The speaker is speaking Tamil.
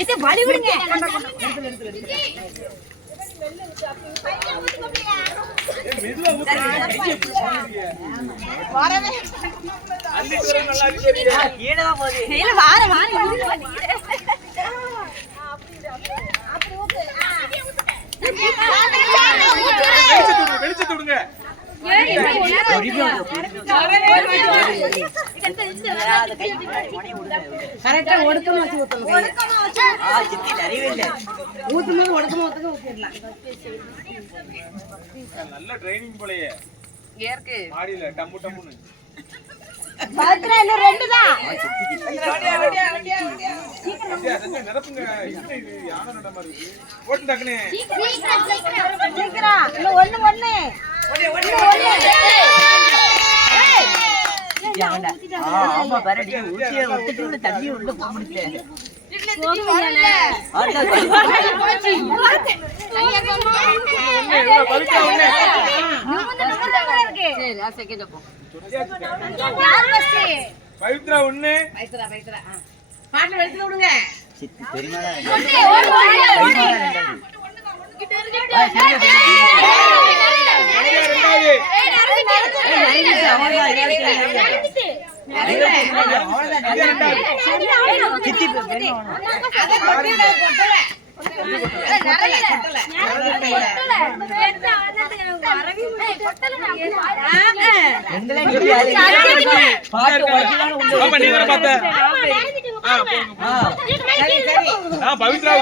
இது வலி விடுங்க. கரெக்டா ஒடுக்கமா வச்சு ஊத்தும்போது ஒடுக்கமா ஊத்திடலாம். நல்ல ட்ரைனிங் போலயே இருக்கு மாடியில டம்மு டம்முன்னு. பாத்ரா இன்னும் ரெண்டு தான். நிரப்புங்க. இது யானை நட மாதிரி இருக்கு. ஓட்டு டக்குனே சீக்கிரம் இன்னும் ஒண்ணு ஆமா பரடி ஊத்தியே ஊத்திட்டு தண்ணி உள்ள போடுச்சு. பவித்ரா ஒண்ணு பாட்டு எடுத்து விடுங்க. சித்தி பெருமாளா பவித்ரா